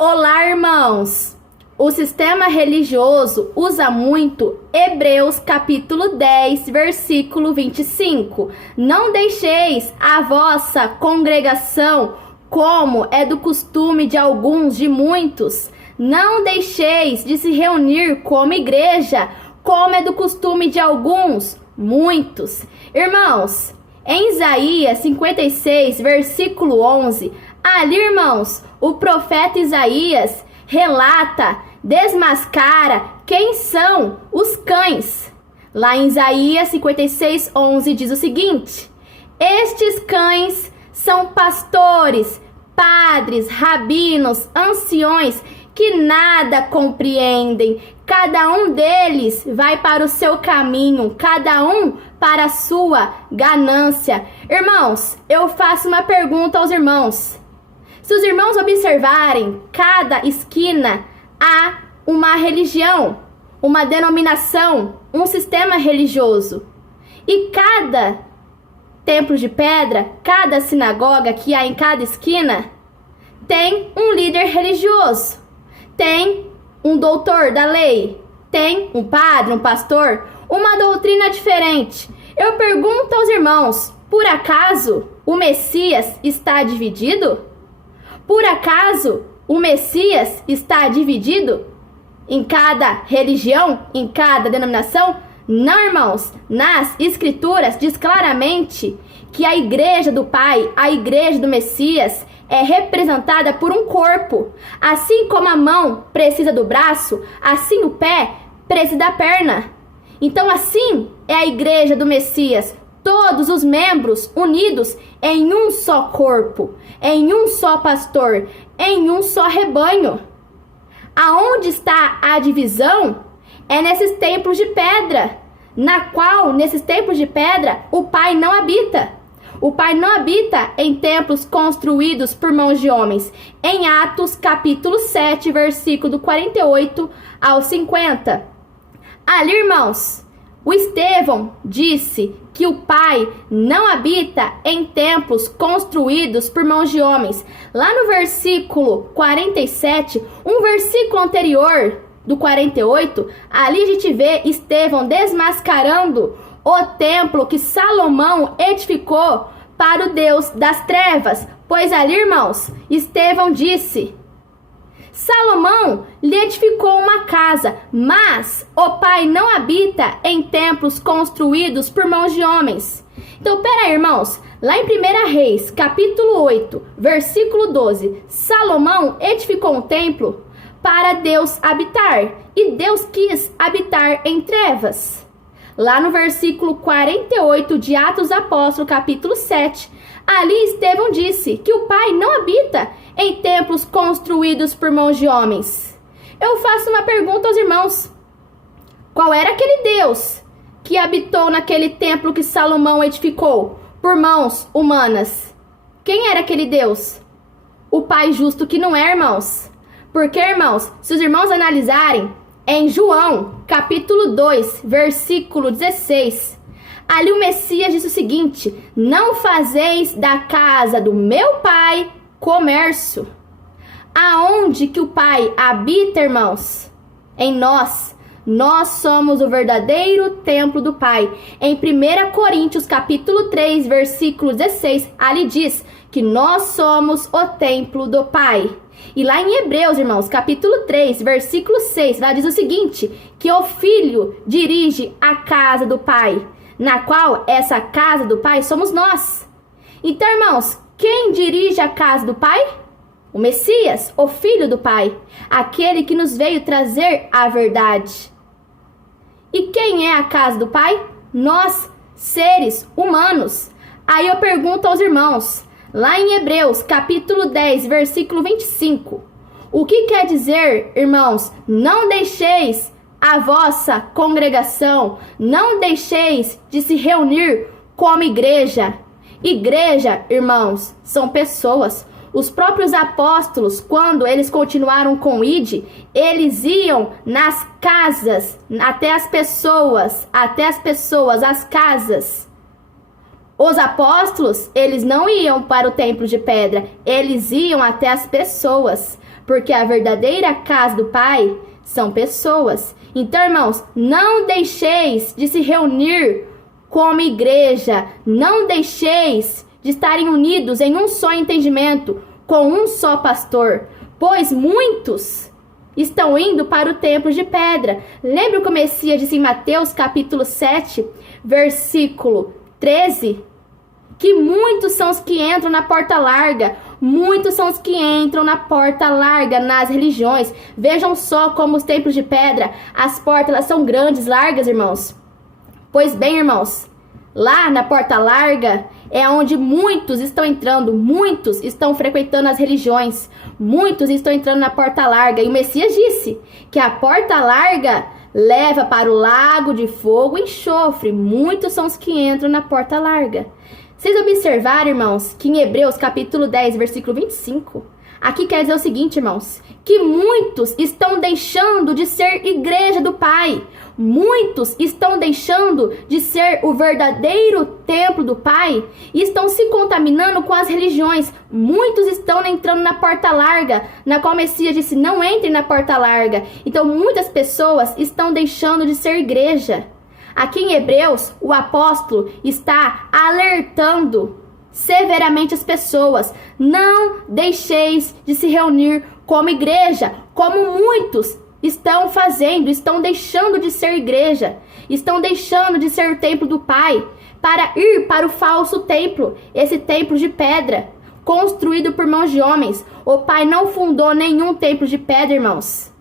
Olá, irmãos! O sistema religioso usa muito Hebreus capítulo 10, versículo 25. Não deixeis a vossa congregação, como é do costume de alguns, de muitos. Não deixeis de se reunir como igreja, como é do costume de alguns, muitos. Irmãos, em Isaías 56, versículo 11, ali, irmãos, o profeta Isaías relata, desmascara quem são os cães. Lá em Isaías 56, 11 diz o seguinte: estes cães são pastores, padres, rabinos, anciões, que nada compreendem. Cada um deles vai para o seu caminho, cada um para a sua ganância. Irmãos, eu faço uma pergunta aos irmãos. Se os irmãos observarem, cada esquina há uma religião, uma denominação, um sistema religioso. E cada templo de pedra, cada sinagoga que há em cada esquina, tem um líder religioso, tem um doutor da lei, tem um padre, um pastor, uma doutrina diferente. Eu pergunto aos irmãos, por acaso o Messias está dividido? Por acaso o Messias está dividido em cada religião, em cada denominação? Não, irmãos. Nas Escrituras diz claramente que a igreja do Pai, a igreja do Messias, é representada por um corpo. Assim como a mão precisa do braço, assim o pé precisa da perna. Então assim é a igreja do Messias. Todos os membros unidos em um só corpo, em um só pastor, em um só rebanho. Aonde está a divisão? É nesses templos de pedra, nesses templos de pedra, o Pai não habita. O Pai não habita em templos construídos por mãos de homens. Em Atos, capítulo 7, versículo do 48 ao 50. Ali, irmãos, o Estevão disse que o Pai não habita em templos construídos por mãos de homens. Lá no versículo 47, um versículo anterior do 48, ali a gente vê Estevão desmascarando o templo que Salomão edificou para o Deus das trevas. Pois ali, irmãos, Estevão disse: Salomão lhe edificou uma casa, mas o Pai não habita em templos construídos por mãos de homens. Então, peraí, irmãos, lá em 1 Reis, capítulo 8, versículo 12, Salomão edificou um templo para Deus habitar, e Deus quis habitar em trevas. Lá no versículo 48 de Atos Apóstolos, capítulo 7, ali Estevão disse que o Pai não habita em templos construídos por mãos de homens. Eu faço uma pergunta aos irmãos: qual era aquele Deus que habitou naquele templo que Salomão edificou por mãos humanas? Quem era aquele Deus? O Pai justo que não é, irmãos. Porque, irmãos, se os irmãos analisarem, em João, capítulo 2, versículo 16, ali o Messias disse o seguinte: não fazeis da casa do meu Pai comércio. Aonde que o Pai habita, irmãos? Em nós. Nós somos o verdadeiro templo do Pai. Em 1 Coríntios, capítulo 3, versículo 16, ali diz que nós somos o templo do Pai. E lá em Hebreus, irmãos, capítulo 3, versículo 6, lá diz o seguinte: que o Filho dirige a casa do Pai, na qual essa casa do Pai somos nós. Então, irmãos, quem dirige a casa do Pai? O Messias, o Filho do Pai, aquele que nos veio trazer a verdade. E quem é a casa do Pai? Nós, seres humanos. Aí eu pergunto aos irmãos, lá em Hebreus, capítulo 10, versículo 25, o que quer dizer, irmãos, não deixeis a vossa congregação, não deixeis de se reunir como igreja. Igreja, irmãos, são pessoas. Os próprios apóstolos, quando eles continuaram com o ID, eles iam nas casas, até as pessoas, as casas. Os apóstolos, eles não iam para o templo de pedra, eles iam até as pessoas porque a verdadeira casa do Pai são pessoas. Então, irmãos, não deixeis de se reunir como igreja, não deixeis de estarem unidos em um só entendimento, com um só pastor, pois muitos estão indo para o templo de pedra. Lembra o que o Messias disse em Mateus capítulo 7, versículo 13? Que muitos são os que entram na porta larga, muitos são os que entram na porta larga nas religiões. Vejam só como os templos de pedra, as portas elas são grandes, largas, irmãos. Pois bem, irmãos, lá na porta larga é onde muitos estão entrando, muitos estão frequentando as religiões, muitos estão entrando na porta larga. E o Messias disse que a porta larga leva para o lago de fogo e enxofre. Muitos são os que entram na porta larga. Vocês observaram, irmãos, que em Hebreus capítulo 10, versículo 25, aqui quer dizer o seguinte, irmãos, que muitos estão deixando de ser igreja do Pai. Muitos estão deixando de ser o verdadeiro templo do Pai e estão se contaminando com as religiões. Muitos estão entrando na porta larga, na qual o Messias disse, não entrem na porta larga. Então, muitas pessoas estão deixando de ser igreja. Aqui em Hebreus, o apóstolo está alertando severamente as pessoas. Não deixeis de se reunir como igreja, como muitos estão fazendo, estão deixando de ser igreja, estão deixando de ser o templo do Pai, para ir para o falso templo, esse templo de pedra, construído por mãos de homens. O Pai não fundou nenhum templo de pedra, irmãos.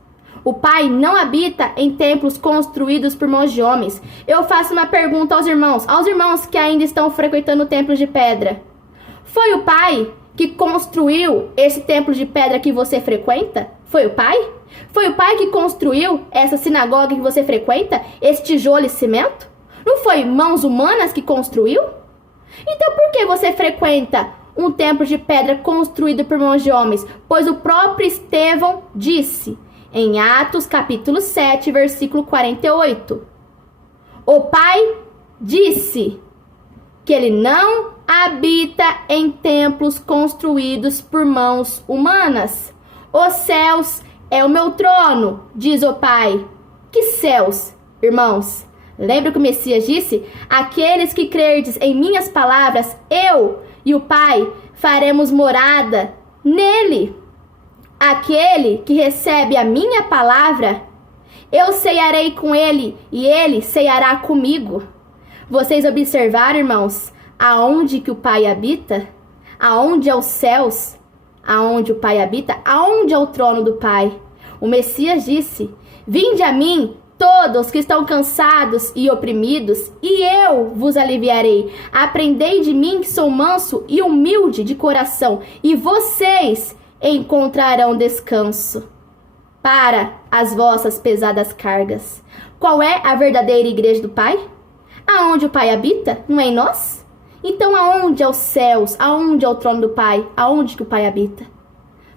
O Pai não habita em templos construídos por mãos de homens. Eu faço uma pergunta aos irmãos que ainda estão frequentando templos de pedra. Foi o Pai que construiu esse templo de pedra que você frequenta? Foi o Pai? Foi o Pai que construiu essa sinagoga que você frequenta? Esse tijolo e cimento? Não foi mãos humanas que construiu? Então por que você frequenta um templo de pedra construído por mãos de homens? Pois o próprio Estevão disse em Atos capítulo 7, versículo 48. O Pai disse que ele não habita em templos construídos por mãos humanas. Os céus é o meu trono, diz o Pai. Que céus, irmãos? Lembra que o Messias disse? Aqueles que crerdes em minhas palavras, eu e o Pai faremos morada nele. Aquele que recebe a minha palavra, eu cearei com ele e ele ceará comigo. Vocês observaram, irmãos, aonde que o Pai habita? Aonde é os céus? Aonde o Pai habita? Aonde é o trono do Pai? O Messias disse, vinde a mim todos que estão cansados e oprimidos, e eu vos aliviarei. Aprendei de mim que sou manso e humilde de coração, e vocês encontrarão descanso para as vossas pesadas cargas. Qual é a verdadeira igreja do Pai? Aonde o Pai habita? Não é em nós? Então aonde é os céus? Aonde é o trono do Pai? Aonde que o Pai habita?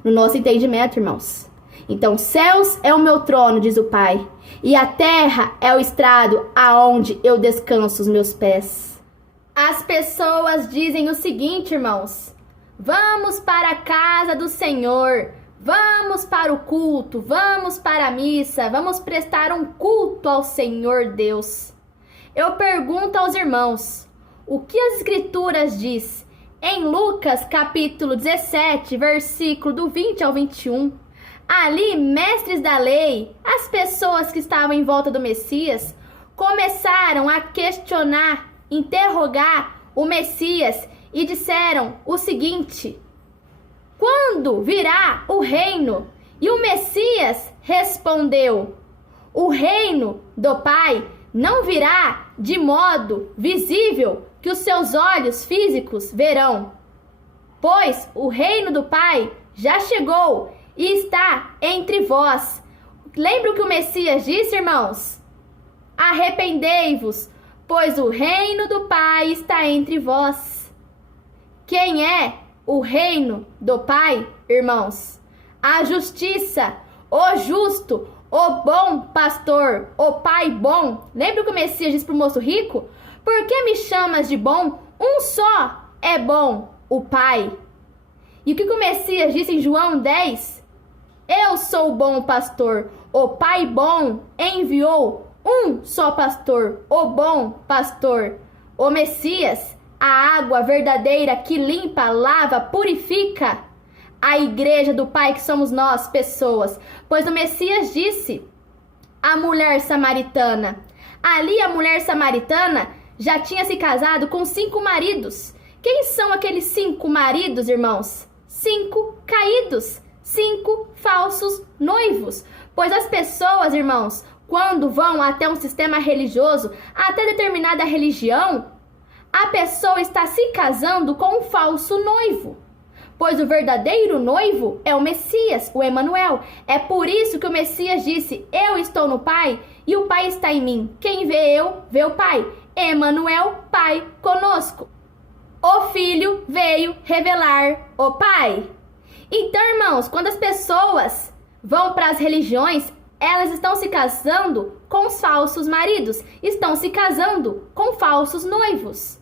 No nosso entendimento, irmãos. Então céus é o meu trono, diz o Pai, e a terra é o estrado aonde eu descanso os meus pés. As pessoas dizem o seguinte, irmãos: vamos para a casa do Senhor, vamos para o culto, vamos para a missa, vamos prestar um culto ao Senhor Deus. Eu pergunto aos irmãos, o que as Escrituras diz em Lucas capítulo 17, versículo do 20 ao 21. Ali, mestres da lei, as pessoas que estavam em volta do Messias, começaram a questionar, interrogar o Messias e disseram o seguinte: quando virá o reino? E o Messias respondeu: o reino do Pai não virá de modo visível que os seus olhos físicos verão, pois o reino do Pai já chegou e está entre vós. Lembra o que o Messias disse, irmãos? Arrependei-vos, pois o reino do Pai está entre vós. Quem é o reino do Pai, irmãos? A justiça, o justo, o bom pastor, o Pai bom. Lembra o que o Messias disse para o moço rico? Por que me chamas de bom? Um só é bom, o Pai. E o que o Messias disse em João 10? Eu sou o bom pastor. O Pai bom enviou um só pastor, o bom pastor. O Messias, a água verdadeira que limpa, lava, purifica a igreja do Pai que somos nós, pessoas. Pois o Messias disse à mulher samaritana. Ali a mulher samaritana já tinha se casado com 5 maridos. Quem são aqueles 5 maridos, irmãos? 5 caídos, 5 falsos noivos. Pois as pessoas, irmãos, quando vão até um sistema religioso, até determinada religião, a pessoa está se casando com um falso noivo. Pois o verdadeiro noivo é o Messias, o Emanuel. É por isso que o Messias disse, eu estou no Pai e o Pai está em mim. Quem vê eu, vê o Pai. Emanuel, Pai conosco. O Filho veio revelar o Pai. Então, irmãos, quando as pessoas vão para as religiões, elas estão se casando com os falsos maridos, estão se casando com falsos noivos.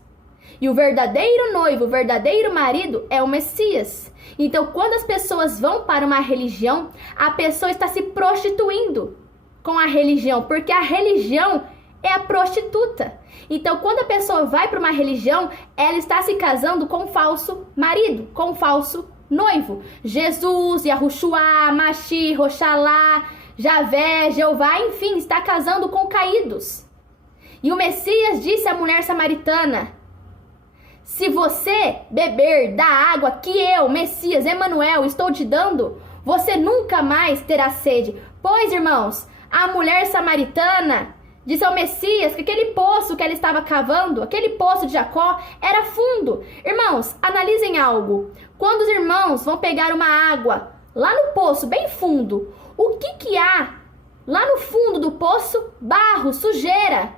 E o verdadeiro noivo, o verdadeiro marido é o Messias. Então, quando as pessoas vão para uma religião, a pessoa está se prostituindo com a religião, porque a religião é a prostituta. Então, quando a pessoa vai para uma religião, ela está se casando com um falso marido, com um falso noivo. Jesus, Yahushua, Mashi, Roxalá, Javé, Jeová, enfim, está casando com caídos. E o Messias disse à mulher samaritana, se você beber da água que eu, Messias, Emanuel, estou te dando, você nunca mais terá sede. Pois, irmãos, a mulher samaritana disse ao Messias que aquele poço que ela estava cavando, aquele poço de Jacó, era fundo. Irmãos, analisem algo. Quando os irmãos vão pegar uma água lá no poço, bem fundo, o que há lá no fundo do poço? Barro, sujeira.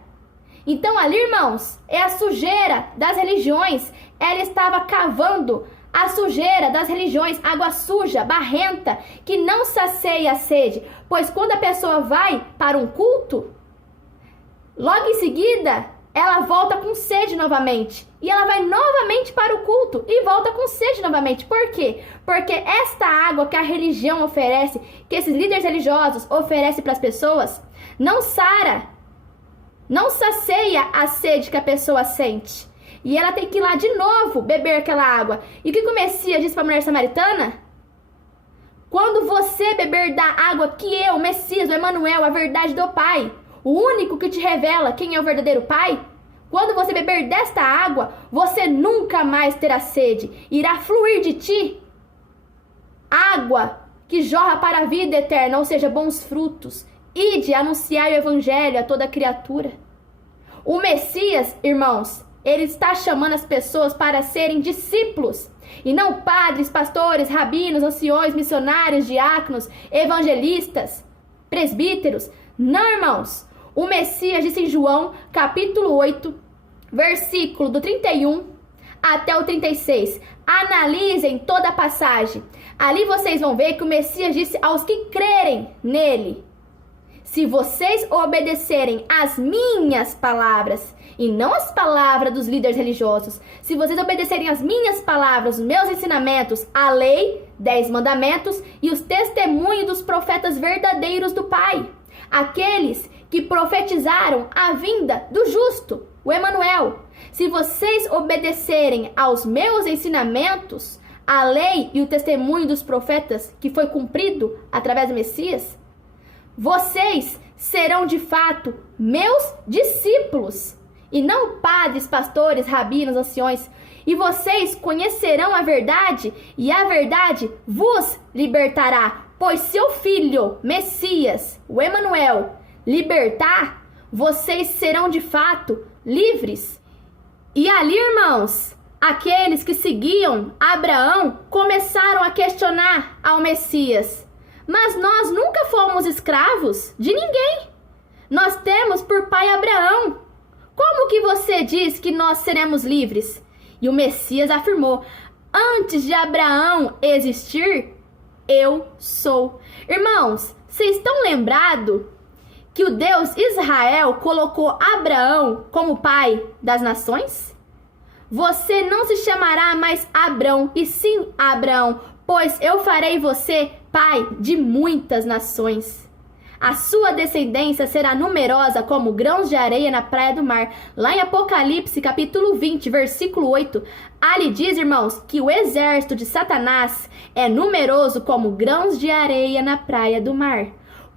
Então ali, irmãos, é a sujeira das religiões. Ela estava cavando a sujeira das religiões, água suja, barrenta, que não sacia a sede. Pois quando a pessoa vai para um culto, logo em seguida, ela volta com sede novamente. E ela vai novamente para o culto e volta com sede novamente. Por quê? Porque esta água que a religião oferece, que esses líderes religiosos oferecem para as pessoas, não sara, não sacia a sede que a pessoa sente. E ela tem que ir lá de novo beber aquela água. E o que o Messias disse para a mulher samaritana? Quando você beber da água que eu, Messias, o Emanuel, a verdade do Pai, o único que te revela quem é o verdadeiro Pai, quando você beber desta água, você nunca mais terá sede. Irá fluir de ti água que jorra para a vida eterna, ou seja, bons frutos. Ide anunciar o evangelho a toda criatura. O Messias, irmãos, ele está chamando as pessoas para serem discípulos. E não padres, pastores, rabinos, anciões, missionários, diáconos, evangelistas, presbíteros. Não, irmãos. O Messias disse em João, capítulo 8, versículo do 31 até o 36. Analisem toda a passagem. Ali vocês vão ver que o Messias disse aos que crerem nele: se vocês obedecerem às minhas palavras, e não as palavras dos líderes religiosos, se vocês obedecerem às minhas palavras, os meus ensinamentos, a lei, 10 mandamentos e os testemunhos dos profetas verdadeiros do Pai, aqueles que profetizaram a vinda do justo, o Emanuel. Se vocês obedecerem aos meus ensinamentos, a lei e o testemunho dos profetas que foi cumprido através do Messias, vocês serão de fato meus discípulos, e não padres, pastores, rabinos, anciões. E vocês conhecerão a verdade, e a verdade vos libertará. Pois se o Filho, Messias, o Emanuel, libertar, vocês serão de fato livres. E ali, irmãos, aqueles que seguiam Abraão começaram a questionar ao Messias: mas nós nunca fomos escravos de ninguém. Nós temos por pai Abraão. Como que você diz que nós seremos livres? E o Messias afirmou: antes de Abraão existir, eu sou. Irmãos, vocês estão lembrados que o Deus Israel colocou Abraão como pai das nações? Você não se chamará mais Abrão, e sim Abraão, pois eu farei você pai de muitas nações. A sua descendência será numerosa como grãos de areia na praia do mar. Lá em Apocalipse, capítulo 20, versículo 8, ali diz, irmãos, que o exército de Satanás é numeroso como grãos de areia na praia do mar.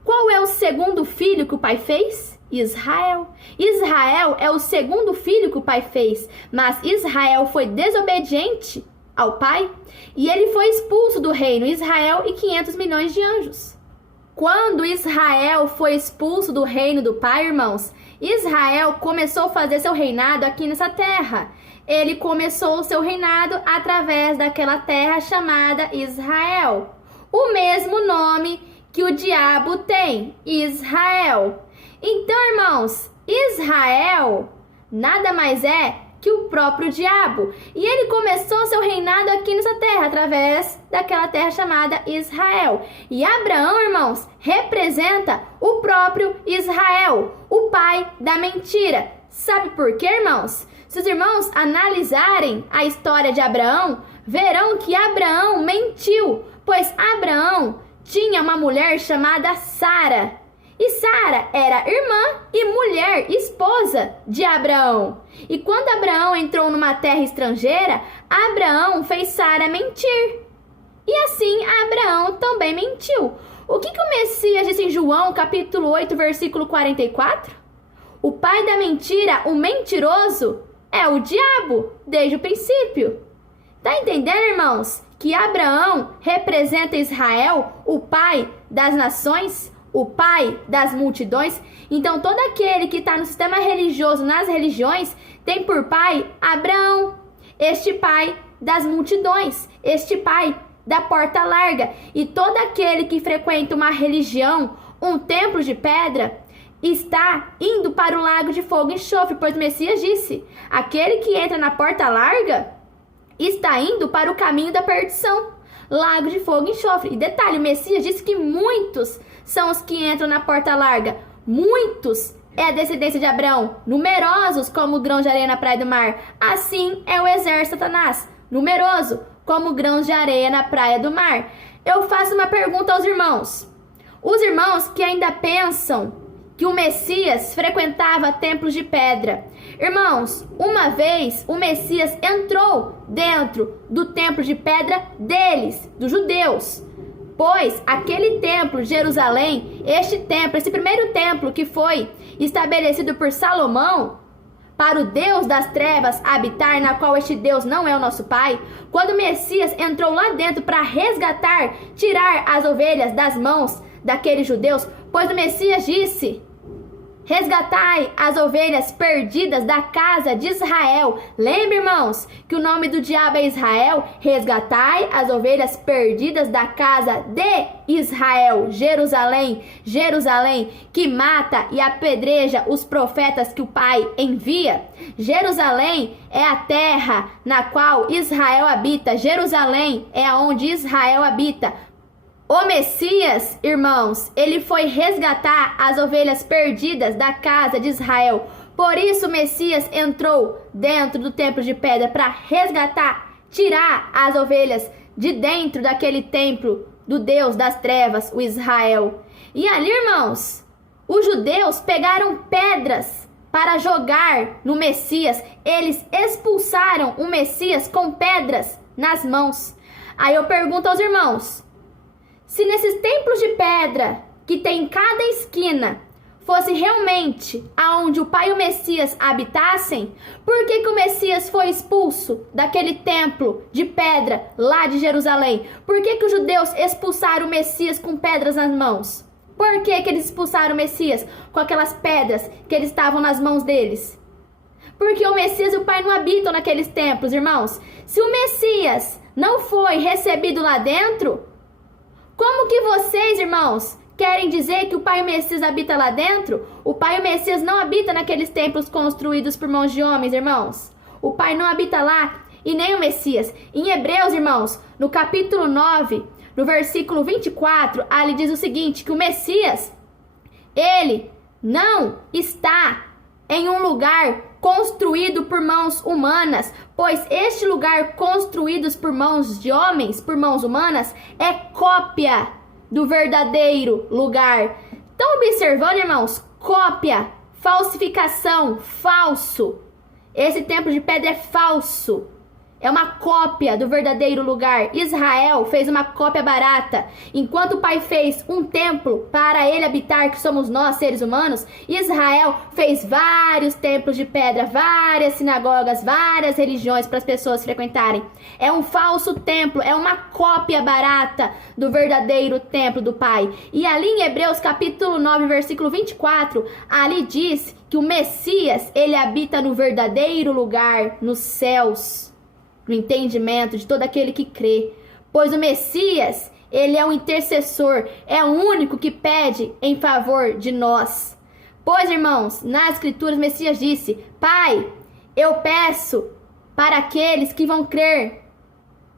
Qual é o segundo filho que o pai fez? Israel. Israel é o segundo filho que o pai fez, mas Israel foi desobediente ao pai e ele foi expulso do reino, Israel e 500 milhões de anjos. Quando Israel foi expulso do reino do pai, irmãos, Israel começou a fazer seu reinado aqui nessa terra. Ele começou o seu reinado através daquela terra chamada Israel. O mesmo nome que o diabo tem, Israel. Então, irmãos, Israel nada mais é que o próprio diabo. E ele começou seu reinado aqui nessa terra, através daquela terra chamada Israel. E Abraão, irmãos, representa o próprio Israel, o pai da mentira. Sabe por quê, irmãos? Se os irmãos analisarem a história de Abraão, verão que Abraão mentiu, pois Abraão tinha uma mulher chamada Sara. E Sara era irmã e mulher, esposa de Abraão. E quando Abraão entrou numa terra estrangeira, Abraão fez Sara mentir. E assim Abraão também mentiu. O que o Messias disse em João, capítulo 8, versículo 44? O pai da mentira, o mentiroso, é o diabo, desde o princípio. Tá entendendo, irmãos? Que Abraão representa Israel, o pai das nações, o pai das multidões. Então todo aquele que está no sistema religioso, nas religiões, tem por pai Abraão, este pai das multidões, este pai da porta larga. E todo aquele que frequenta uma religião, um templo de pedra, está indo para o lago de fogo e enxofre, pois o Messias disse, aquele que entra na porta larga está indo para o caminho da perdição, lago de fogo e enxofre. E detalhe, o Messias disse que muitos são os que entram na porta larga. Muitos é a descendência de Abraão, numerosos como grãos de areia na praia do mar. Assim é o exército de Satanás, numeroso como grãos de areia na praia do mar. Eu faço uma pergunta aos irmãos. Os irmãos que ainda pensam que o Messias frequentava templos de pedra. Irmãos, uma vez o Messias entrou dentro do templo de pedra deles, dos judeus. Pois aquele templo de Jerusalém, este templo, esse primeiro templo que foi estabelecido por Salomão, para o Deus das trevas habitar, na qual este Deus não é o nosso Pai, quando o Messias entrou lá dentro para resgatar, tirar as ovelhas das mãos daqueles judeus, pois o Messias disse, resgatai as ovelhas perdidas da casa de Israel. Lembra, irmãos, que o nome do diabo é Israel? Resgatai as ovelhas perdidas da casa de Israel. Jerusalém, Jerusalém, que mata e apedreja os profetas que o Pai envia. Jerusalém é a terra na qual Israel habita. Jerusalém é onde Israel habita. O Messias, irmãos, ele foi resgatar as ovelhas perdidas da casa de Israel. Por isso o Messias entrou dentro do templo de pedra para resgatar, tirar as ovelhas de dentro daquele templo do Deus das trevas, o Israel. E ali, irmãos, os judeus pegaram pedras para jogar no Messias. Eles expulsaram o Messias com pedras nas mãos. Aí eu pergunto aos irmãos, se nesses templos de pedra que tem em cada esquina fosse realmente aonde o Pai e o Messias habitassem, por que o Messias foi expulso daquele templo de pedra lá de Jerusalém? Por que os judeus expulsaram o Messias com pedras nas mãos? Por que eles expulsaram o Messias com aquelas pedras que eles estavam nas mãos deles? Porque o Messias e o Pai não habitam naqueles templos, irmãos. Se o Messias não foi recebido lá dentro, como que vocês, irmãos, querem dizer que o Pai e o Messias habita lá dentro? O Pai e o Messias não habita naqueles templos construídos por mãos de homens, irmãos. O Pai não habita lá e nem o Messias. Em Hebreus, irmãos, no capítulo 9, no versículo 24, ali diz o seguinte, que o Messias, ele não está em um lugar construído por mãos humanas, pois este lugar construído por mãos de homens, por mãos humanas, é cópia do verdadeiro lugar. Estão observando, irmãos? Cópia, falsificação, falso. Esse templo de pedra é falso. É uma cópia do verdadeiro lugar. Israel fez uma cópia barata. Enquanto o Pai fez um templo para ele habitar, que somos nós, seres humanos, Israel fez vários templos de pedra, várias sinagogas, várias religiões para as pessoas frequentarem. É um falso templo, é uma cópia barata do verdadeiro templo do Pai. E ali em Hebreus capítulo 9, versículo 24, ali diz que o Messias, ele habita no verdadeiro lugar, nos céus, no entendimento de todo aquele que crê. Pois o Messias, ele é um intercessor, é o único que pede em favor de nós. Pois, irmãos, nas Escrituras, o Messias disse: Pai, eu peço para aqueles que vão crer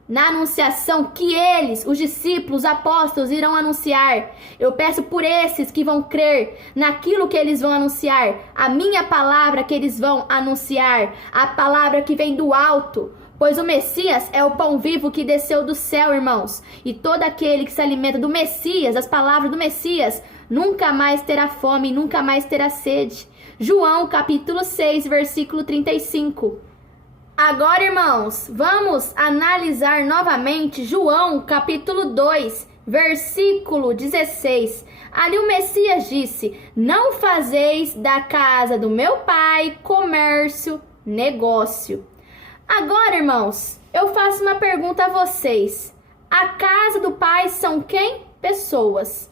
na anunciação que eles, os discípulos, os apóstolos, irão anunciar. Eu peço por esses que vão crer naquilo que eles vão anunciar, a minha palavra que eles vão anunciar, a palavra que vem do alto. Pois o Messias é o pão vivo que desceu do céu, irmãos. E todo aquele que se alimenta do Messias, as palavras do Messias, nunca mais terá fome, nunca mais terá sede. João, capítulo 6, versículo 35. Agora, irmãos, vamos analisar novamente João, capítulo 2, versículo 16. Ali o Messias disse: Não fazeis da casa do meu pai comércio, negócio. Agora, irmãos, eu faço uma pergunta a vocês. A casa do Pai são quem? Pessoas.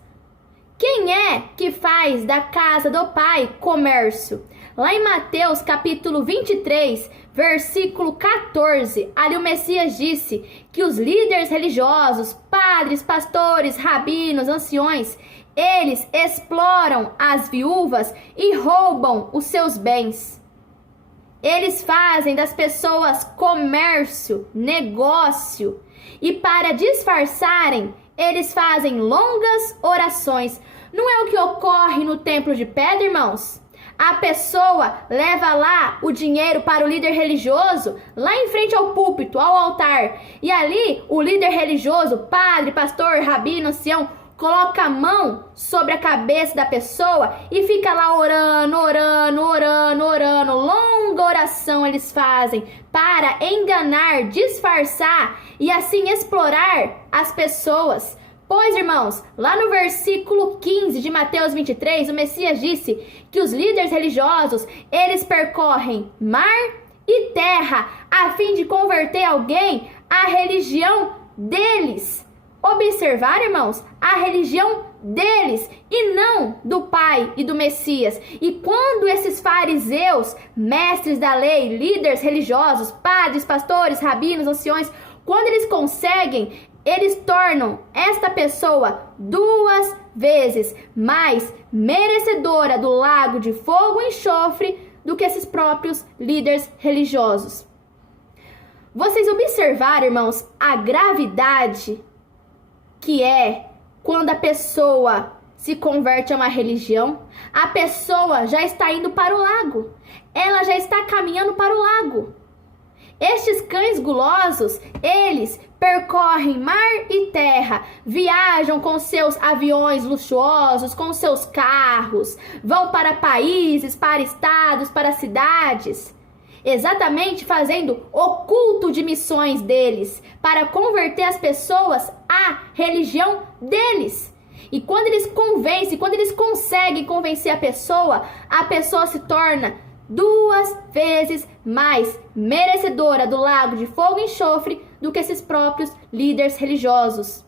Quem é que faz da casa do Pai comércio? Lá em Mateus capítulo 23, versículo 14, ali o Messias disse que os líderes religiosos, padres, pastores, rabinos, anciões, eles exploram as viúvas e roubam os seus bens. Eles fazem das pessoas comércio, negócio. E para disfarçarem, eles fazem longas orações. Não é o que ocorre no templo de pedra, irmãos? A pessoa leva lá o dinheiro para o líder religioso, lá em frente ao púlpito, ao altar. E ali o líder religioso, padre, pastor, rabino, ancião, coloca a mão sobre a cabeça da pessoa e fica lá orando, orando, orando, orando. Longa oração eles fazem para enganar, disfarçar e assim explorar as pessoas. Pois, irmãos, lá no versículo 15 de Mateus 23, o Messias disse que os líderes religiosos, eles percorrem mar e terra a fim de converter alguém à religião deles. Observar, irmãos, a religião deles e não do Pai e do Messias. E quando esses fariseus, mestres da lei, líderes religiosos, padres, pastores, rabinos, anciões, quando eles conseguem, eles tornam esta pessoa 2 vezes mais merecedora do lago de fogo e enxofre do que esses próprios líderes religiosos. Vocês observaram, irmãos, a gravidade que é quando a pessoa se converte a uma religião? A pessoa já está indo para o lago. Ela já está caminhando para o lago. Estes cães gulosos, eles percorrem mar e terra, viajam com seus aviões luxuosos, com seus carros, vão para países, para estados, para cidades, exatamente fazendo o culto de missões deles, para converter as pessoas à religião deles. E quando eles convencem, quando eles conseguem convencer a pessoa se torna 2 vezes mais merecedora do lago de fogo e enxofre do que esses próprios líderes religiosos.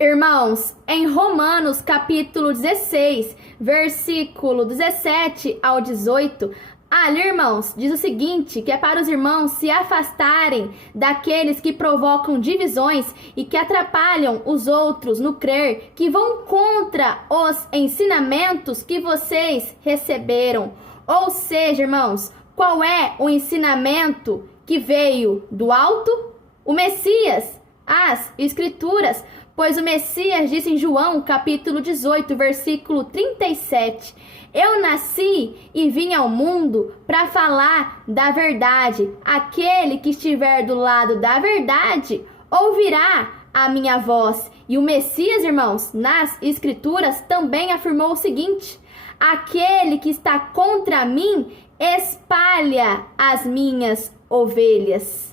Irmãos, em Romanos capítulo 16, versículo 17 ao 18, ali, irmãos, diz o seguinte, que é para os irmãos se afastarem daqueles que provocam divisões e que atrapalham os outros no crer, que vão contra os ensinamentos que vocês receberam. Ou seja, irmãos, qual é o ensinamento que veio do alto? O Messias, as Escrituras. Pois o Messias disse em João, capítulo 18, versículo 37, eu nasci e vim ao mundo para falar da verdade. Aquele que estiver do lado da verdade ouvirá a minha voz. E o Messias, irmãos, nas Escrituras também afirmou o seguinte: aquele que está contra mim espalha as minhas ovelhas.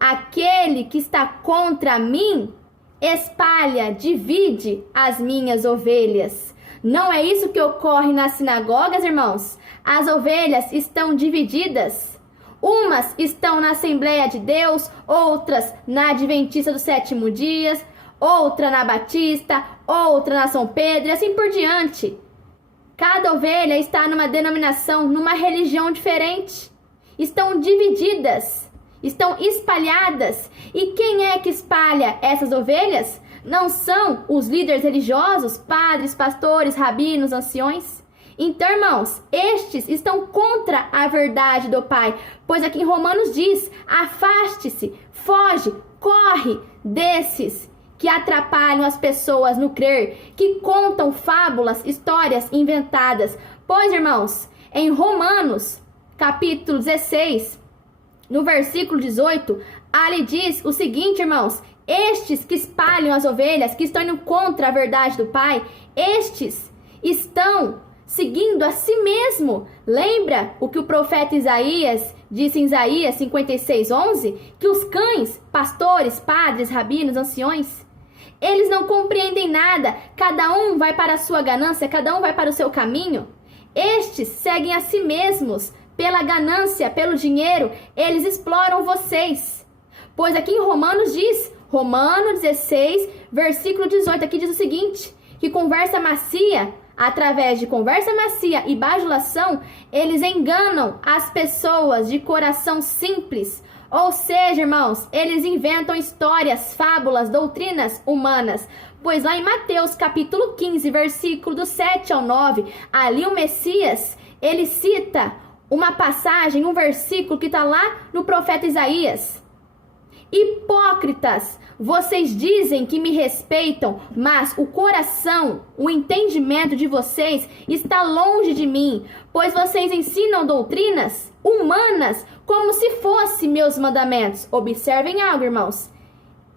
Aquele que está contra mim espalha, divide as minhas ovelhas. Não é isso que ocorre nas sinagogas, irmãos? As ovelhas estão divididas. Umas estão na Assembleia de Deus, outras na Adventista do Sétimo Dia, outra na Batista, outra na São Pedro e assim por diante. Cada ovelha está numa denominação, numa religião diferente. Estão divididas, estão espalhadas. E quem é que espalha essas ovelhas? Não são os líderes religiosos, padres, pastores, rabinos, anciões? Então, irmãos, estes estão contra a verdade do Pai, pois aqui em Romanos diz: afaste-se, foge, corre desses que atrapalham as pessoas no crer, que contam fábulas, histórias inventadas. Pois, irmãos, em Romanos, capítulo 16, no versículo 18, ali diz o seguinte, irmãos: estes que espalham as ovelhas, que estão indo contra a verdade do Pai, estes estão seguindo a si mesmo. Lembra o que o profeta Isaías disse em Isaías 56:11? Que os cães, pastores, padres, rabinos, anciões, eles não compreendem nada. Cada um vai para a sua ganância, cada um vai para o seu caminho. Estes seguem a si mesmos. Pela ganância, pelo dinheiro, eles exploram vocês. Pois aqui em Romanos diz, Romanos 16, versículo 18, aqui diz o seguinte: que conversa macia, através de conversa macia e bajulação, eles enganam as pessoas de coração simples. Ou seja, irmãos, eles inventam histórias, fábulas, doutrinas humanas. Pois lá em Mateus capítulo 15, versículo do 7 ao 9, ali o Messias, ele cita uma passagem, um versículo que está lá no profeta Isaías. Hipócritas, vocês dizem que me respeitam, mas o coração, o entendimento de vocês está longe de mim, pois vocês ensinam doutrinas humanas como se fossem meus mandamentos. Observem algo, irmãos.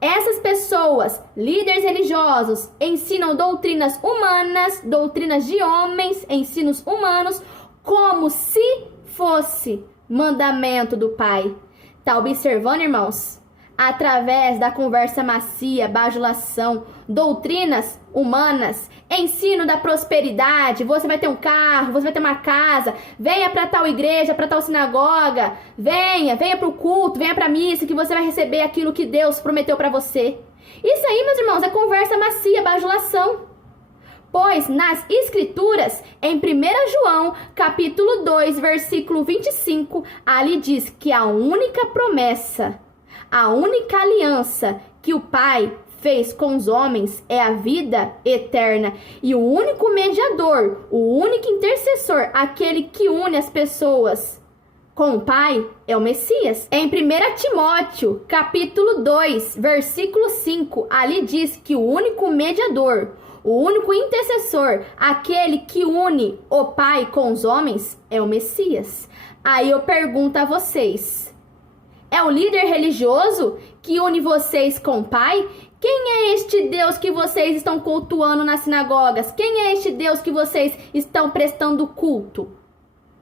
Essas pessoas, líderes religiosos, ensinam doutrinas humanas, doutrinas de homens, ensinos humanos, como se fosse mandamento do Pai. Tá observando, irmãos? Através da conversa macia, bajulação, doutrinas humanas, ensino da prosperidade, você vai ter um carro, você vai ter uma casa, venha para tal igreja, para tal sinagoga, venha para o culto, venha para a missa, que você vai receber aquilo que Deus prometeu para você. Isso aí, meus irmãos, é conversa macia, bajulação. Pois nas Escrituras, em 1 João, capítulo 2, versículo 25, ali diz que a única promessa, a única aliança que o Pai fez com os homens é a vida eterna. E o único mediador, o único intercessor, aquele que une as pessoas com o Pai, é o Messias. Em 1 Timóteo, capítulo 2, versículo 5, ali diz que o único mediador, o único intercessor, aquele que une o Pai com os homens, é o Messias. Aí eu pergunto a vocês: é o líder religioso que une vocês com o Pai? Quem é este Deus que vocês estão cultuando nas sinagogas? Quem é este Deus que vocês estão prestando culto?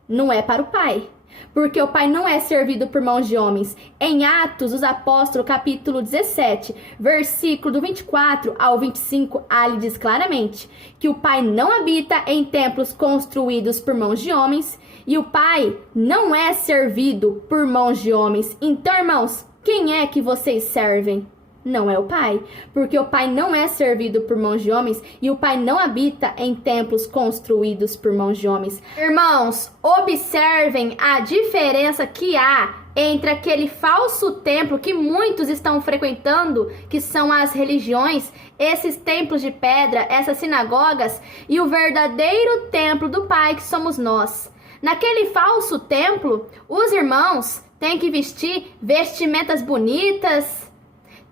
Não é para o Pai, porque o Pai não é servido por mãos de homens. Em Atos dos Apóstolos, capítulo 17, versículo do 24 ao 25, ali diz claramente que o Pai não habita em templos construídos por mãos de homens, e o Pai não é servido por mãos de homens. Então, irmãos, quem é que vocês servem? Não é o Pai, porque o Pai não é servido por mãos de homens e o Pai não habita em templos construídos por mãos de homens. Irmãos, observem a diferença que há entre aquele falso templo que muitos estão frequentando, que são as religiões, esses templos de pedra, essas sinagogas, e o verdadeiro templo do Pai, que somos nós. Naquele falso templo, os irmãos têm que vestir vestimentas bonitas,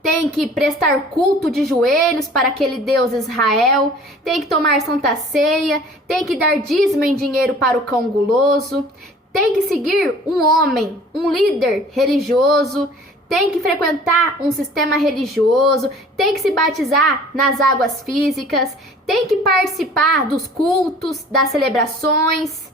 tem que prestar culto de joelhos para aquele Deus Israel, tem que tomar santa ceia, tem que dar dízimo em dinheiro para o cão guloso, tem que seguir um homem, um líder religioso, tem que frequentar um sistema religioso, tem que se batizar nas águas físicas, tem que participar dos cultos, das celebrações,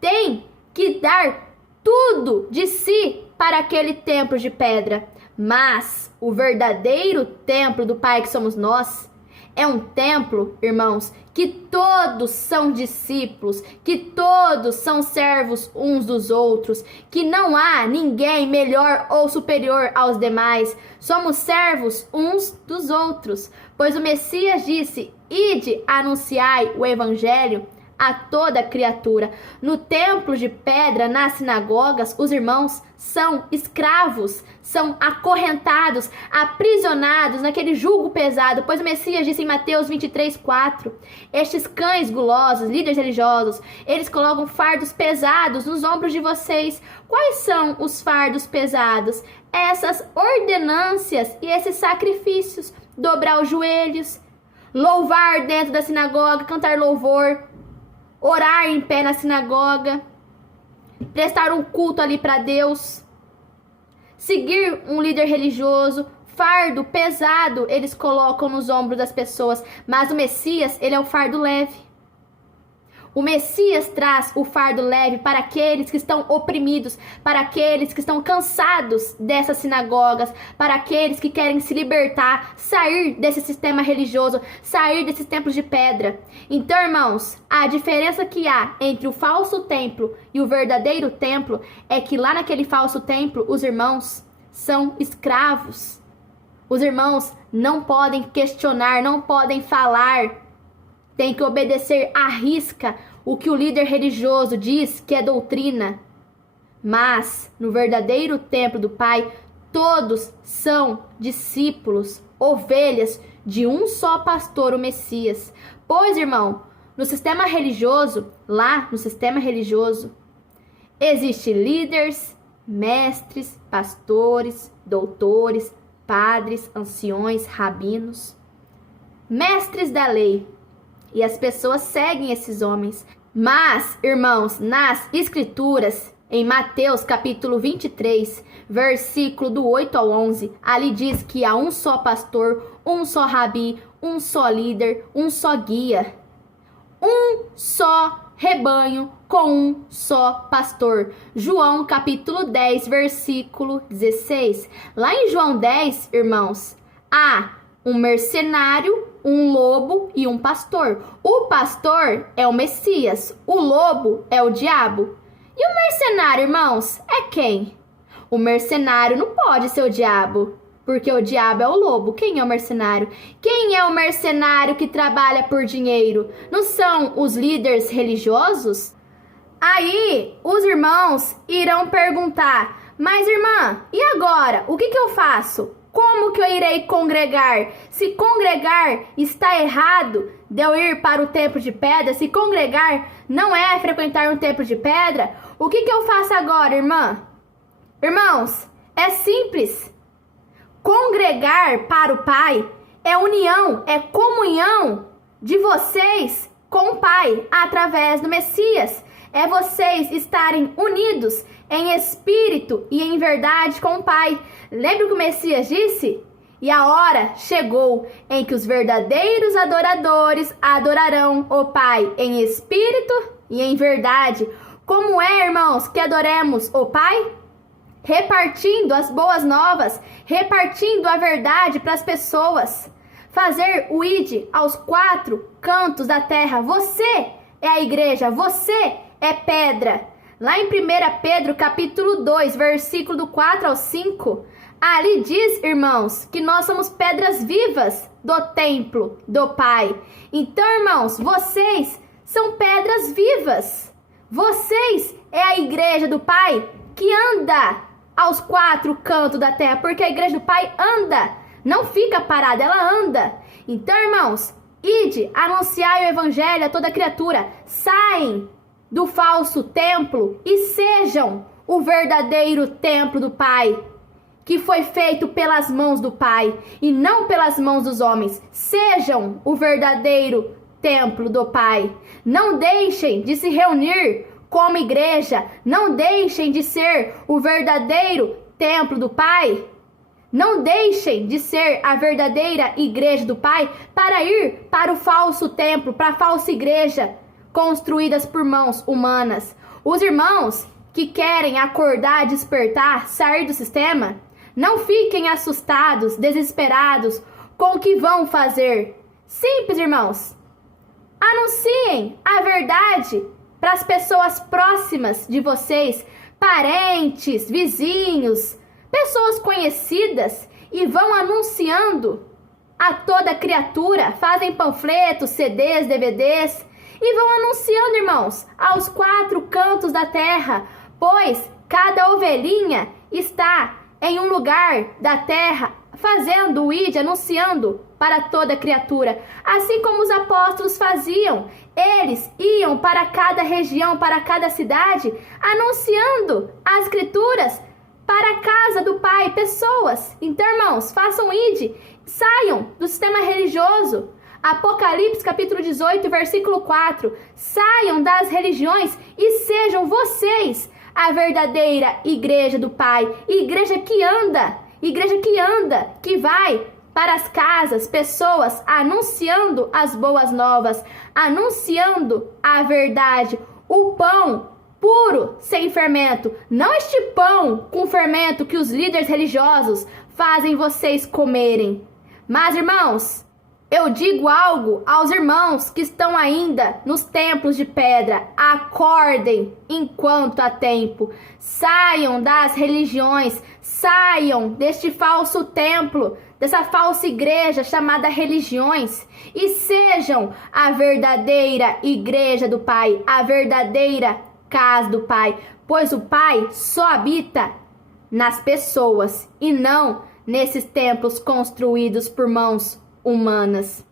tem que dar tudo de si para aquele templo de pedra. Mas o verdadeiro templo do Pai que somos nós é um templo, irmãos, que todos são discípulos, que todos são servos uns dos outros, que não há ninguém melhor ou superior aos demais. Somos servos uns dos outros, pois o Messias disse: ide, anunciai o evangelho a toda criatura. No templo de pedra, nas sinagogas, os irmãos são escravos, são acorrentados, aprisionados naquele jugo pesado, pois o Messias disse em Mateus 23:4, estes cães gulosos, líderes religiosos, eles colocam fardos pesados nos ombros de vocês. Quais são os fardos pesados? Essas ordenâncias e esses sacrifícios: dobrar os joelhos, louvar dentro da sinagoga, cantar louvor, orar em pé na sinagoga, prestar um culto ali para Deus, seguir um líder religioso. Fardo pesado eles colocam nos ombros das pessoas, mas o Messias, ele é o fardo leve. O Messias traz o fardo leve para aqueles que estão oprimidos, para aqueles que estão cansados dessas sinagogas, para aqueles que querem se libertar, sair desse sistema religioso, sair desses templos de pedra. Então, irmãos, a diferença que há entre o falso templo e o verdadeiro templo é que lá naquele falso templo, os irmãos são escravos. Os irmãos não podem questionar, não podem falar. Tem que obedecer à risca o que o líder religioso diz que é doutrina. Mas, no verdadeiro templo do Pai, todos são discípulos, ovelhas de um só pastor, o Messias. Pois, irmão, no sistema religioso, lá no sistema religioso, existem líderes, mestres, pastores, doutores, padres, anciões, rabinos, mestres da lei. E as pessoas seguem esses homens. Mas, irmãos, nas escrituras, em Mateus capítulo 23, versículo do 8 ao 11, ali diz que há um só pastor, um só rabi, um só líder, um só guia. Um só rebanho com um só pastor. João capítulo 10, versículo 16. Lá em João 10, irmãos, há um mercenário, um lobo e um pastor. O pastor é o Messias, o lobo é o diabo. E o mercenário, irmãos, é quem? O mercenário não pode ser o diabo, porque o diabo é o lobo. Quem é o mercenário? Quem é o mercenário que trabalha por dinheiro? Não são os líderes religiosos? Aí, os irmãos irão perguntar: mas irmã, e agora? O que eu faço? Como que eu irei congregar? Se congregar está errado de eu ir para o templo de pedra, se congregar não é frequentar um templo de pedra, o que eu faço agora, irmã? Irmãos, é simples. Congregar para o Pai é união, é comunhão de vocês com o Pai através do Messias. É vocês estarem unidos em espírito e em verdade com o Pai. Lembra o que o Messias disse? E a hora chegou em que os verdadeiros adoradores adorarão o Pai em espírito e em verdade. Como é, irmãos, que adoremos o Pai? Repartindo as boas novas, repartindo a verdade para as pessoas. Fazer o ide aos 4 cantos da terra. Você é a igreja, você é pedra. Lá em 1 Pedro capítulo 2, versículo do 4 ao 5, ali diz, irmãos, que nós somos pedras vivas do templo do Pai. Então, irmãos, vocês são pedras vivas. Vocês é a igreja do Pai que anda aos 4 cantos da terra, porque a igreja do Pai anda, não fica parada, ela anda. Então, irmãos, ide, anunciai o evangelho a toda criatura. Saem do falso templo e sejam o verdadeiro templo do Pai. que foi feito pelas mãos do Pai e não pelas mãos dos homens. Sejam o verdadeiro templo do Pai. Não deixem de se reunir como igreja. Não deixem de ser o verdadeiro templo do Pai. Não deixem de ser a verdadeira igreja do Pai para ir para o falso templo, para a falsa igreja construídas por mãos humanas. Os irmãos que querem acordar, despertar, sair do sistema, não fiquem assustados, desesperados com o que vão fazer. Simples, irmãos. Anunciem a verdade para as pessoas próximas de vocês, parentes, vizinhos, pessoas conhecidas, e vão anunciando a toda criatura. Fazem panfletos, CDs, DVDs e vão anunciando, irmãos, aos 4 cantos da terra, pois cada ovelhinha está em um lugar da terra fazendo o ide, anunciando para toda criatura, assim como os apóstolos faziam. Eles iam para cada região, para cada cidade, anunciando as escrituras para a casa do Pai, pessoas. Então, irmãos, façam ide, saiam do sistema religioso. Apocalipse capítulo 18, versículo 4. Saiam das religiões e sejam vocês a verdadeira igreja do Pai. Igreja que anda, que vai para as casas, pessoas anunciando as boas novas, anunciando a verdade, o pão puro, sem fermento, não este pão com fermento que os líderes religiosos fazem vocês comerem. Mas, irmãos, eu digo algo aos irmãos que estão ainda nos templos de pedra: acordem enquanto há tempo. Saiam das religiões, saiam deste falso templo, dessa falsa igreja chamada religiões, e sejam a verdadeira igreja do Pai, a verdadeira casa do Pai, pois o Pai só habita nas pessoas e não nesses templos construídos por mãos humanas.